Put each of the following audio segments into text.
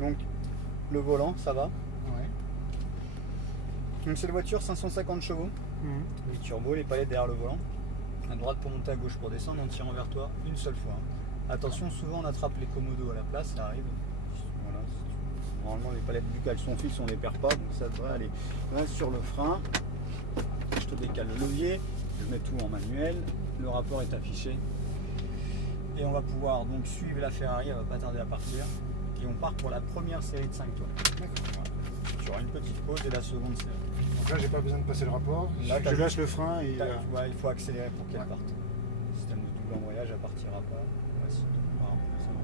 Donc le volant, ça va. Ouais. Donc cette voiture, 550 chevaux. Le turbo, les palettes derrière le volant. À droite pour monter, à gauche pour descendre, en tirant vers toi une seule fois. Attention, souvent on attrape les commodos à la place, ça arrive. Voilà. Normalement les palettes, vu qu'elles sont fixes, on ne les perd pas, donc ça devrait aller. Là, sur le frein, je te décale le levier, je mets tout en manuel, le rapport est affiché. Et on va pouvoir donc suivre la Ferrari, elle va pas tarder à partir. Et on part pour la première série de 5 tours. Voilà. Tu auras une petite pause et la seconde série. Donc là, j'ai pas besoin de passer le rapport. Là, Je lâche le frein et. Ouais, il faut accélérer pour qu'elle parte. Le système de double embrayage, elle partira pas. Voici. Voilà, c'est bon.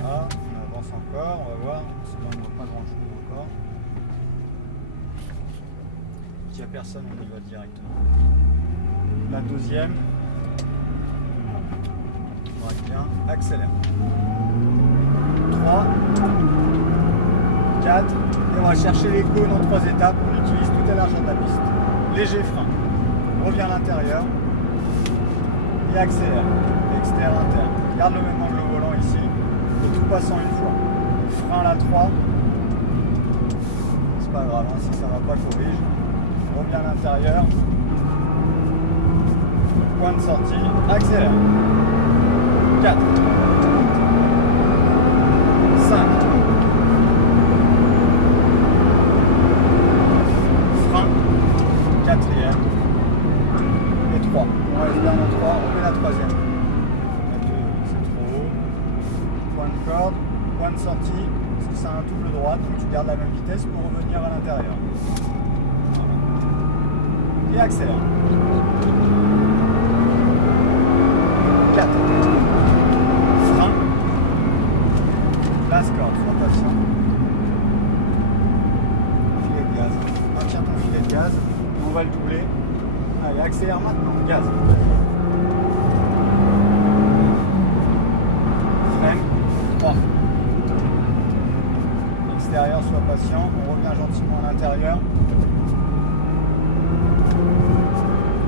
Voilà, on avance encore, on va voir. C'est bon, on ne voit pas grand chose encore. S'il n'y a personne, on y va directement. La deuxième. On va bien, accélère. 3, 4, et on va chercher les cônes en 3 étapes. On utilise toute la largeur de la piste. Léger frein. Reviens à l'intérieur et accélère. Externe, interne. Garde le même angle au volant ici. Et tout passant une fois. Frein la 3. C'est pas grave, hein, si ça va pas, corrige. Reviens à l'intérieur. Point de sortie. Accélère. 4. 5. Frein. 4e. Et 3. On reste bien dans 3. On met la 3e. C'est trop haut. Point de corde. Point de sortie. Parce que c'est un double droit. Donc tu gardes la même vitesse pour revenir à l'intérieur. Voilà. Et accélère. 4. Frein. Place corde, sois patient. Filet de gaz. Maintiens ton filet de gaz. Et on va le doubler. Allez, accélère maintenant. Gaz. Freine. 3. Extérieur, sois patient. On revient gentiment à l'intérieur.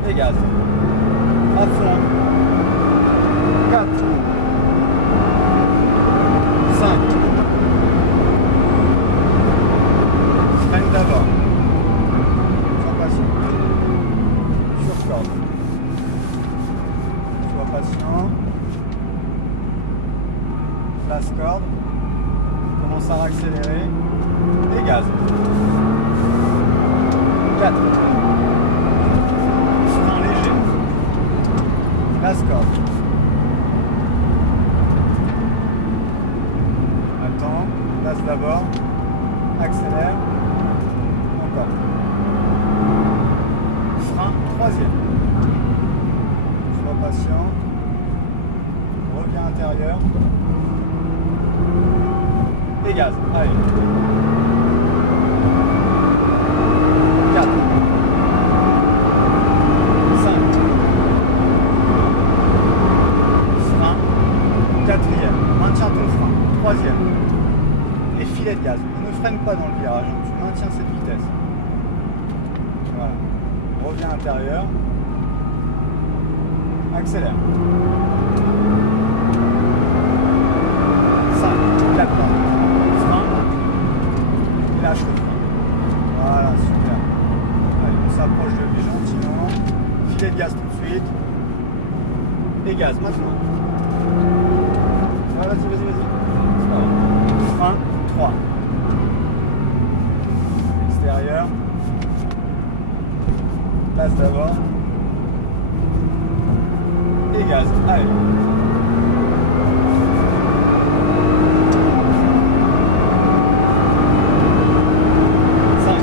Et gaz. À fond. 4, 5, freine d'abord, sois patient, sur corde, sois patient, place corde, commence à accélérer, et gaz, 4, frein léger, place corde. Place d'abord, accélère, encore. Frein, 3e. Sois patient. Reviens intérieur. Et gaz. Allez. 4. 5. Frein, 4e. Maintiens ton frein, 3e. Et filet de gaz. Ne freine pas dans le virage, tu maintiens cette vitesse. Voilà. Reviens à l'intérieur. Accélère. 5, 4 pas. Frein. Et lâche le frein. Voilà, super. Allez, on s'approche de lui gentiment. Filet de gaz tout de suite. Et gaz maintenant. Voilà, vas-y. Frein. 3. Extérieur. Place d'abord. Et gaz. Allez. 5.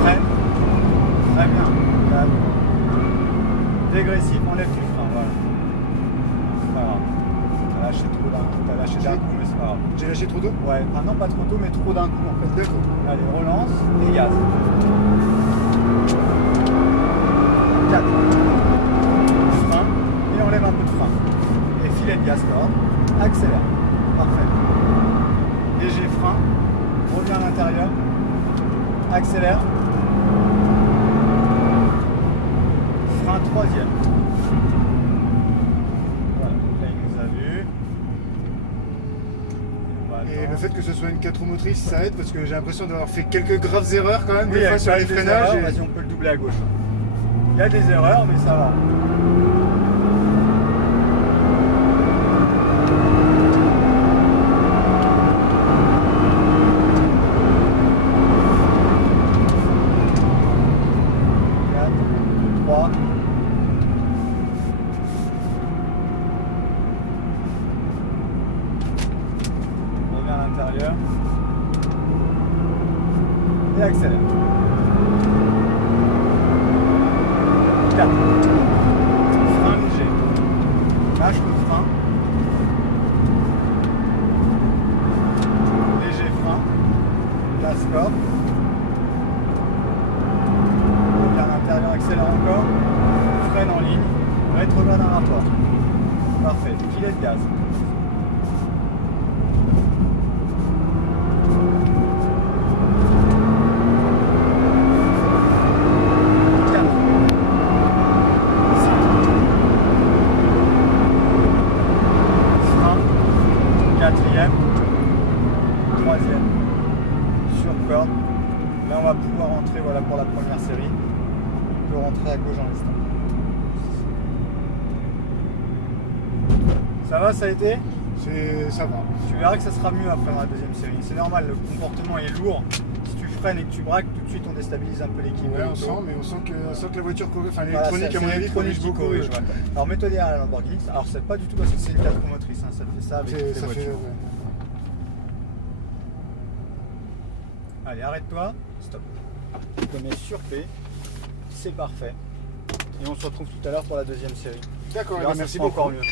Freine. Très bien. 4. Dégressif. Enlève du frein. Voilà. C'est pas grave. T'as lâché trop d'un coup. T'as lâché d'un coup, mais c'est pas grave. J'ai lâché trop tôt? Ouais, enfin non pas trop tôt, mais trop d'un coup en fait. D'accord. Allez, relance et gaz. 4. Frein, et enlève un peu de frein. Et filet de gaz corde. Accélère. Parfait. Léger frein. Reviens à l'intérieur. Accélère. troisième. Voilà, donc là il nous a vu. Et le fait que ce soit une 4 roues motrices, ça aide parce que j'ai l'impression d'avoir fait quelques graves erreurs quand même Oui, des fois sur les des freinages. erreurs, vas-y, on peut le doubler à gauche. Il y a des erreurs, mais ça va. Et accélère. 4. Frein léger. Lâche le frein. Léger frein. Place corde. Revient à l'intérieur, accélère encore. Freine en ligne. Rétrograde un rapport. Parfait. Filet de gaz. Quatrième, troisième, sur corde. Là on va pouvoir rentrer, voilà, pour la première série. On peut rentrer à gauche en l'instant. Ça va, ça a été? Ça va. Tu verras que ça sera mieux après dans la deuxième série. C'est normal, le comportement est lourd. Si tu freines et que tu braques, tout de suite on déstabilise un peu l'équipe. Ouais, on sent que la voiture, enfin Voilà, l'électronique à mon avis corrige beaucoup. corrige, ouais. Alors mets-toi derrière la Lamborghini. Alors c'est pas du tout parce que c'est une 4 roues motrices, hein. Ça fait ça avec toutes les voitures. Allez, arrête-toi, stop. Tu te mets sur P, c'est parfait. Et on se retrouve tout à l'heure pour la deuxième série. D'accord, Là, ça merci sera beaucoup. encore mieux.